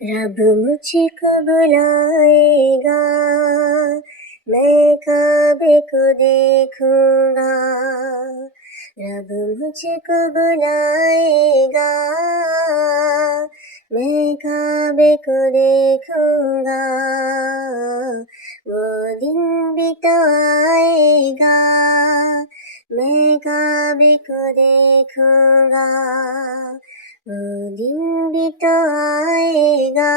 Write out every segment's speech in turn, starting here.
रब मुझको बुलाएगा, मैं काबे को देखूंगा। रब मुझको बुलाएगा, मैं काबे को देखूंगा। वो दिन भी तो आएगा, मैं काबे को देखूंगा। वो दिन भी तो आएगा,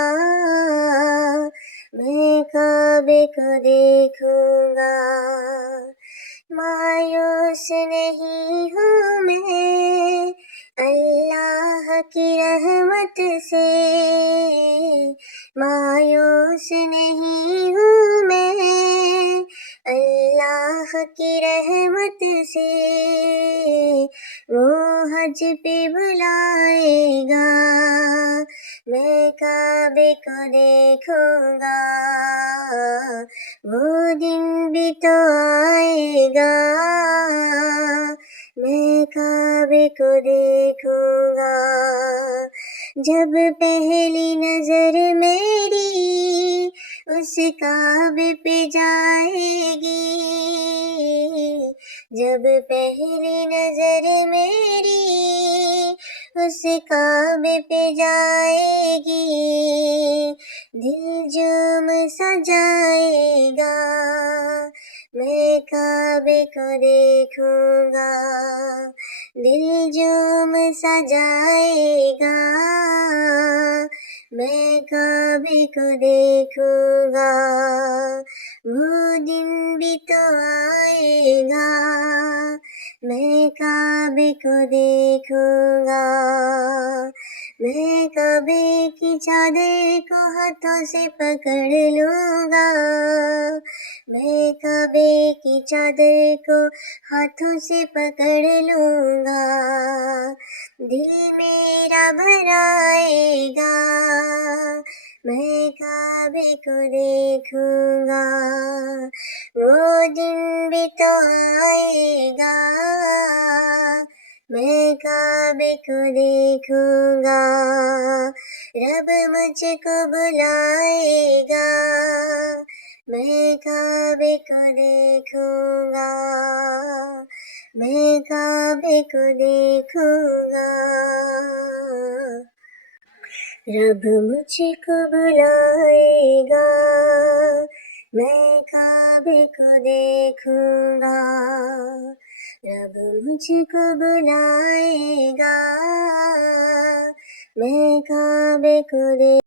मैं काबे को देखूंगा। मायूस नहीं हूँ मैं अल्लाह की रहमत से, मायूस नहीं हूँ मैं अल्लाह की रहमत से। वो हज पे बुलाएगा, मैं काबे को देखूंगा। वो दिन भी तो आएगा, मैं काबे को देखूंगा। जब पहली नजर मेरी उस काबे पे जाएगी, जब पहली नजर मेरी उस काबे पे जाएगी, दिल झूम सा जाएगा, मैं काबे को देखूंगा। दिल झूम सा जाएगा, मैं काबे को देखूंगा। वो दिन भी तो आएगा, मैं काबे को देखूंगा। मैं काबे की चादर को हाथों से पकड़ लूंगा, मैं काबे की चादर को हाथों से पकड़ लूंगा। दिल मेरा भराएगा, मैं काबे को देखूंगा। वो दिन भी तो आएगा, मैं काबे को देखूंगा। रब मुझको बुलाएगा, मैं काबे को देखूंगा। मैं काबे को देखूंगा। रब मुझको बुलाएगा, मैं काबे को देखूंगा। रब मुझको बुलाएगा, मैं काबे को